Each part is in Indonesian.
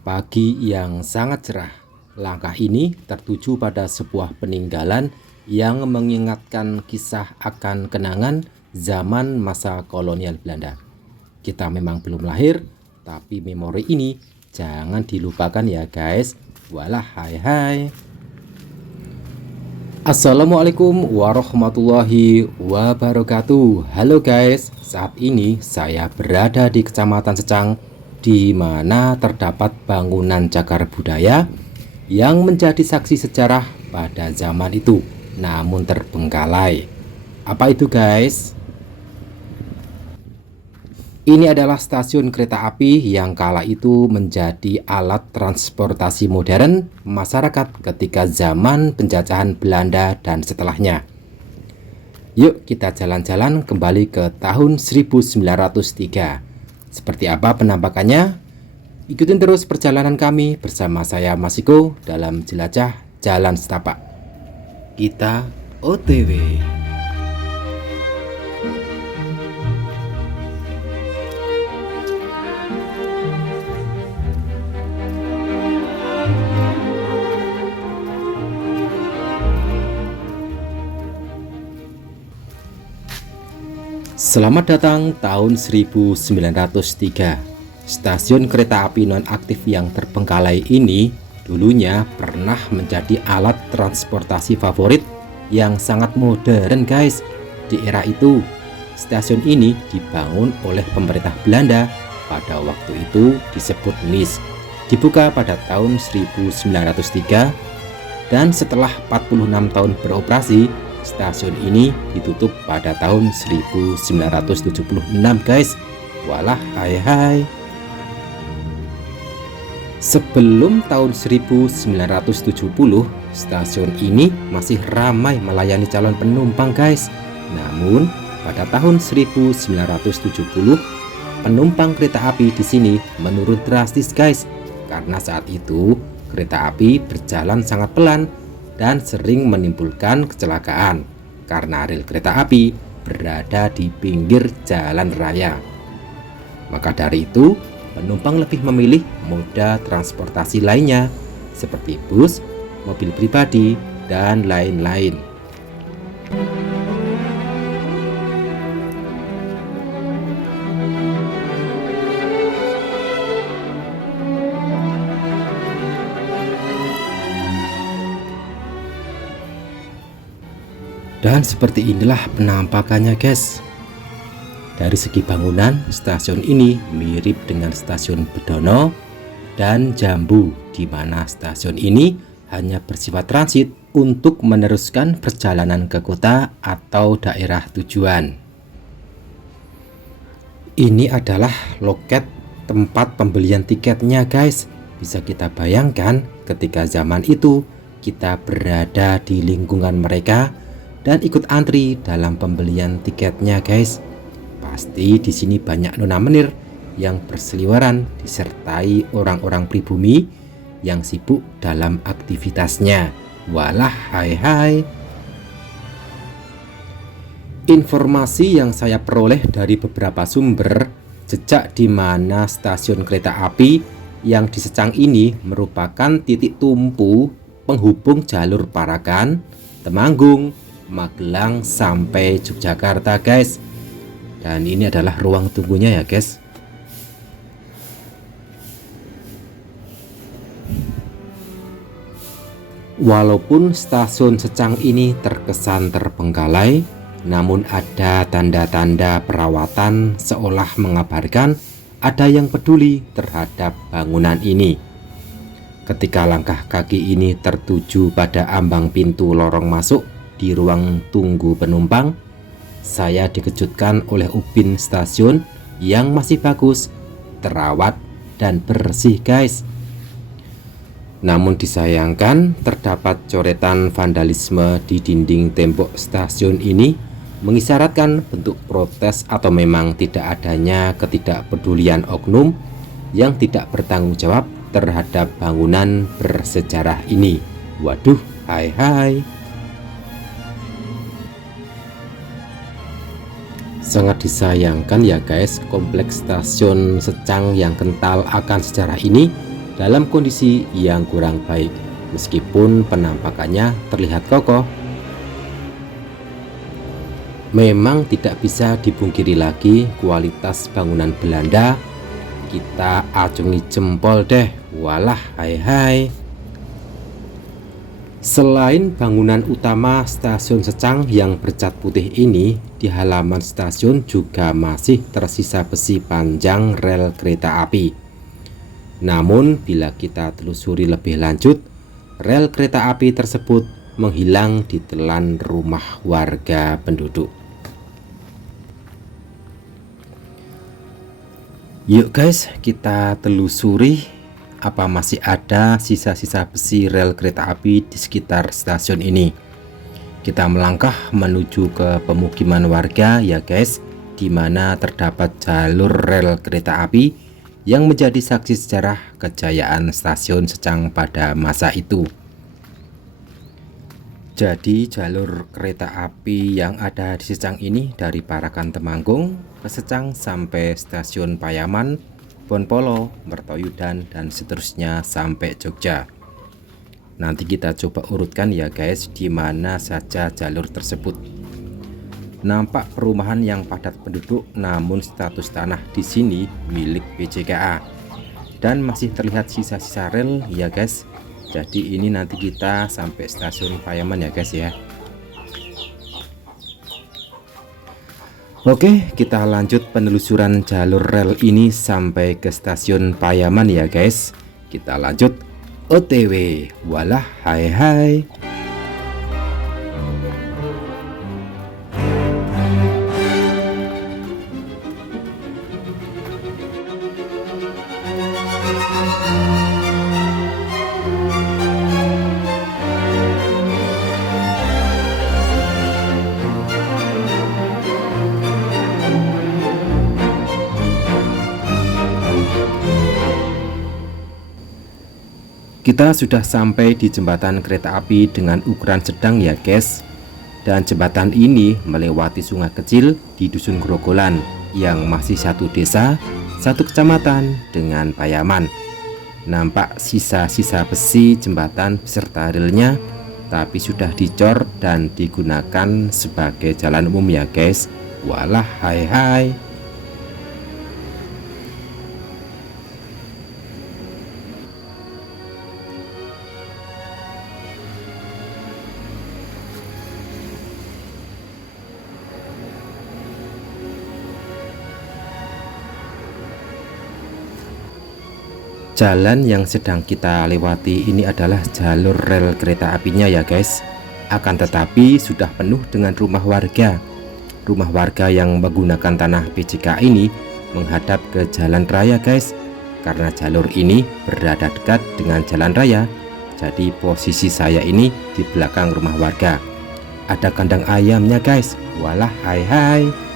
Pagi yang sangat cerah. Langkah ini tertuju pada sebuah peninggalan yang mengingatkan kisah akan kenangan zaman masa kolonial Belanda. Kita memang belum lahir, tapi memori ini jangan dilupakan ya guys. Walah hai. Assalamualaikum warahmatullahi wabarakatuh. Halo guys, saat ini saya berada di Kecamatan Secang, di mana terdapat bangunan cagar budaya yang menjadi saksi sejarah pada zaman itu, namun terbengkalai. Apa itu guys? Ini adalah stasiun kereta api yang kala itu menjadi alat transportasi modern masyarakat ketika zaman penjajahan Belanda dan setelahnya. Yuk kita jalan-jalan kembali ke tahun 1903. Seperti apa penampakannya? Ikutin terus perjalanan kami bersama saya Masiko dalam jelajah Jalan Setapak. Kita OTW. Selamat datang tahun 1903. Stasiun kereta api nonaktif yang terbengkalai ini dulunya pernah menjadi alat transportasi favorit yang sangat modern guys. Di era itu, stasiun ini dibangun oleh pemerintah Belanda. Pada waktu itu disebut NIS. Dibuka pada tahun 1903 dan setelah 46 tahun beroperasi, stasiun ini ditutup pada tahun 1976 guys. Walah hai. Sebelum tahun 1970, stasiun ini masih ramai melayani calon penumpang guys. Namun pada tahun 1970, penumpang kereta api di sini menurun drastis guys. Karena saat itu kereta api berjalan sangat pelan dan sering menimbulkan kecelakaan karena rel kereta api berada di pinggir jalan raya. Maka dari itu, penumpang lebih memilih moda transportasi lainnya seperti bus, mobil pribadi, dan lain-lain. Dan seperti inilah penampakannya guys. Dari segi bangunan, stasiun ini mirip dengan stasiun Bedono dan Jambu, di mana stasiun ini hanya bersifat transit untuk meneruskan perjalanan ke kota atau daerah tujuan. Ini adalah loket tempat pembelian tiketnya guys. Bisa kita bayangkan ketika zaman itu kita berada di lingkungan mereka dan ikut antri dalam pembelian tiketnya guys. Pasti di sini banyak nona menir yang berseliweran disertai orang-orang pribumi yang sibuk dalam aktivitasnya. Walah hai. Informasi yang saya peroleh dari beberapa sumber, jejak di mana stasiun kereta api yang di Secang ini merupakan titik tumpu penghubung jalur Parakan, Temanggung, Magelang sampai Yogyakarta guys. Dan ini adalah ruang tunggunya ya guys. Walaupun stasiun Secang ini terkesan terbengkalai, namun ada tanda-tanda perawatan seolah mengabarkan ada yang peduli terhadap bangunan ini. Ketika langkah kaki ini tertuju pada ambang pintu lorong masuk di ruang tunggu penumpang, saya dikejutkan oleh ubin stasiun yang masih bagus, terawat, dan bersih guys. Namun disayangkan terdapat coretan vandalisme di dinding tembok stasiun ini mengisyaratkan bentuk protes atau memang tidak adanya ketidakpedulian oknum yang tidak bertanggung jawab terhadap bangunan bersejarah ini. Waduh hai. Sangat disayangkan ya guys, kompleks stasiun Secang yang kental akan sejarah ini dalam kondisi yang kurang baik, meskipun penampakannya terlihat kokoh. Memang tidak bisa dipungkiri lagi kualitas bangunan Belanda. Kita acungi jempol deh, walah hai. Selain bangunan utama stasiun Secang yang bercat putih ini, di halaman stasiun juga masih tersisa besi panjang rel kereta api. Namun bila kita telusuri lebih lanjut, rel kereta api tersebut menghilang ditelan rumah warga penduduk. Yuk guys, kita telusuri apa masih ada sisa-sisa besi rel kereta api di sekitar stasiun ini. Kita melangkah menuju ke pemukiman warga ya guys, di mana terdapat jalur rel kereta api yang menjadi saksi sejarah kejayaan stasiun Secang pada masa itu. Jadi jalur kereta api yang ada di Secang ini dari Parakan Temanggung ke Secang sampai stasiun Payaman, Bonpolo, Mertoyudan, dan seterusnya sampai Jogja. Nanti kita coba urutkan ya guys, di mana saja jalur tersebut. Nampak perumahan yang padat penduduk, namun status tanah di sini milik PJKA. Dan masih terlihat sisa-sisa rel ya guys. Jadi ini nanti kita sampai stasiun Payaman ya guys ya. Oke, kita lanjut penelusuran jalur rel ini sampai ke stasiun Payaman ya guys. Kita lanjut OTW. Walah hai. Kita sudah sampai di jembatan kereta api dengan ukuran sedang ya guys. Dan jembatan ini melewati sungai kecil di Dusun Grogolan yang masih satu desa, satu kecamatan dengan Payaman. Nampak sisa-sisa besi jembatan beserta relnya, tapi sudah dicor dan digunakan sebagai jalan umum ya guys. Walah hai. Jalan yang sedang kita lewati ini adalah jalur rel kereta apinya ya guys. Akan tetapi sudah penuh dengan rumah warga. Rumah warga yang menggunakan tanah PJK ini menghadap ke jalan raya guys. Karena jalur ini berada dekat dengan jalan raya, jadi posisi saya ini di belakang rumah warga. Ada kandang ayamnya guys. Walah hai.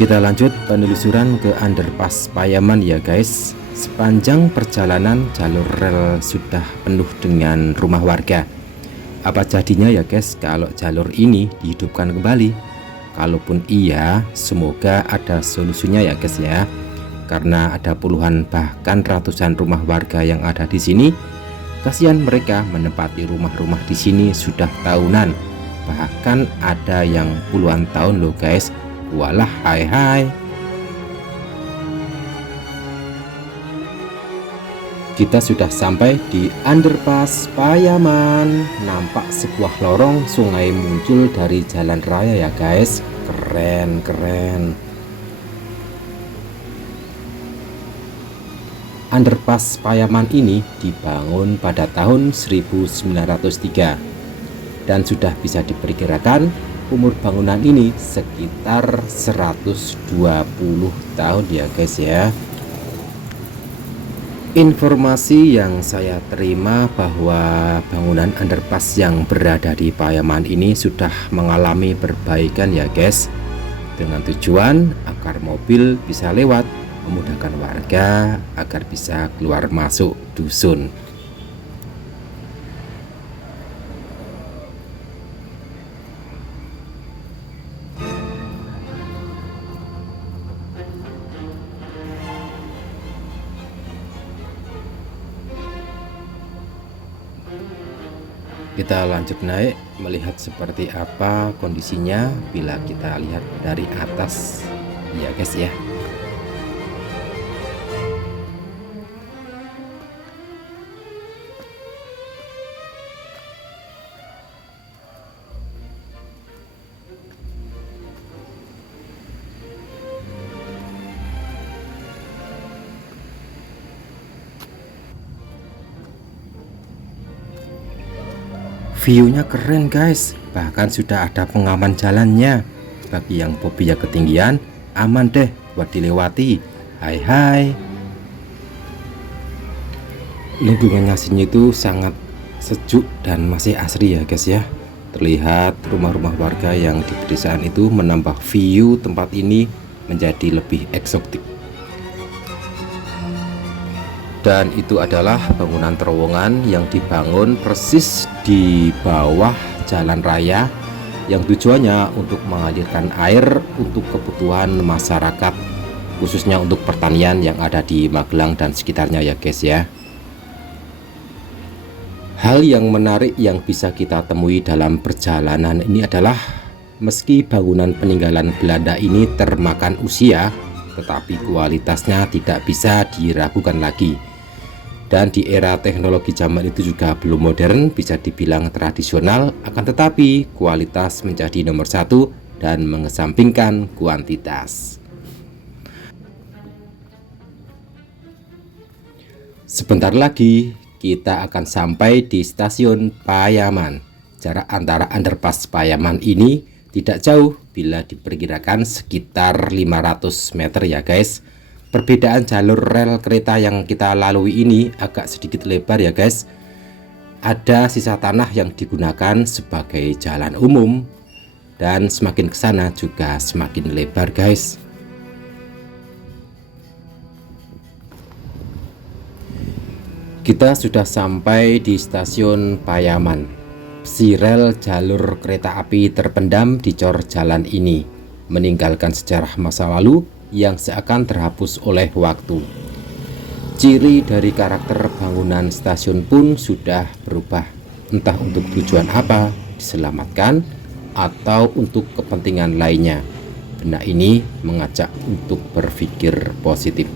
Kita lanjut penelusuran ke underpass Payaman ya guys. Sepanjang perjalanan jalur rel sudah penuh dengan rumah warga. Apa jadinya ya guys kalau jalur ini dihidupkan kembali? Kalaupun iya, semoga ada solusinya ya guys ya. Karena ada puluhan bahkan ratusan rumah warga yang ada di sini. Kasihan mereka menempati rumah-rumah di sini sudah tahunan. Bahkan ada yang puluhan tahun loh guys. Walah hai. Kita sudah sampai di underpass Payaman. Nampak sebuah lorong sungai muncul dari jalan raya ya guys. Keren. Underpass Payaman ini dibangun pada tahun 1903 dan sudah bisa diperkirakan umur bangunan ini sekitar 120 tahun ya guys ya. Informasi yang saya terima bahwa bangunan underpass yang berada di Payaman ini sudah mengalami perbaikan ya guys, dengan tujuan agar mobil bisa lewat, memudahkan warga agar bisa keluar masuk dusun. Kita lanjut naik, melihat seperti apa kondisinya bila kita lihat dari atas ya guys ya. View-nya keren guys, bahkan sudah ada pengaman jalannya. Bagi yang fobia ketinggian, aman deh buat dilewati. Hai hai. Lingkungannya sini itu sangat sejuk dan masih asri ya guys ya. Terlihat rumah-rumah warga yang di pedesaan itu menambah view tempat ini menjadi lebih eksotik. Dan itu adalah bangunan terowongan yang dibangun persis di bawah jalan raya yang tujuannya untuk mengalirkan air untuk kebutuhan masyarakat, khususnya untuk pertanian yang ada di Magelang dan sekitarnya ya guys ya. Hal yang menarik yang bisa kita temui dalam perjalanan ini adalah meski bangunan peninggalan Belanda ini termakan usia, tetapi kualitasnya tidak bisa diragukan lagi. Dan di era teknologi zaman itu juga belum modern, bisa dibilang tradisional, akan tetapi kualitas menjadi nomor satu dan mengesampingkan kuantitas. Sebentar lagi kita akan sampai di stasiun Payaman. Jarak antara underpass Payaman ini tidak jauh bila diperkirakan sekitar 500 meter ya guys. Perbedaan jalur rel kereta yang kita lalui ini agak sedikit lebar ya guys. Ada sisa tanah yang digunakan sebagai jalan umum, dan semakin ke sana juga semakin lebar guys. Kita sudah sampai di stasiun Payaman. Si rel jalur kereta api terpendam di cor jalan ini, meninggalkan sejarah masa lalu yang seakan terhapus oleh waktu. Ciri dari karakter bangunan stasiun pun sudah berubah, entah untuk tujuan apa, diselamatkan atau untuk kepentingan lainnya. Benda ini mengajak untuk berpikir positif.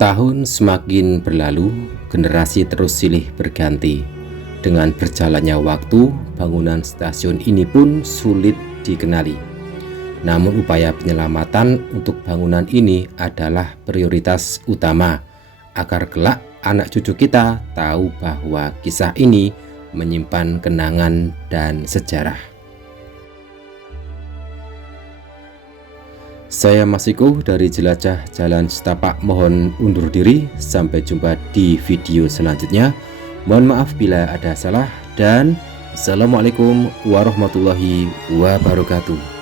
Tahun semakin berlalu, generasi terus silih berganti. Dengan berjalannya waktu, bangunan stasiun ini pun sulit dikenali. Namun upaya penyelamatan untuk bangunan ini adalah prioritas utama, agar kelak anak cucu kita tahu bahwa kisah ini menyimpan kenangan dan sejarah. Saya Mas Iko dari Jelajah Jalan Setapak mohon undur diri. Sampai jumpa di video selanjutnya. Mohon maaf bila ada salah, dan Assalamualaikum warahmatullahi wabarakatuh.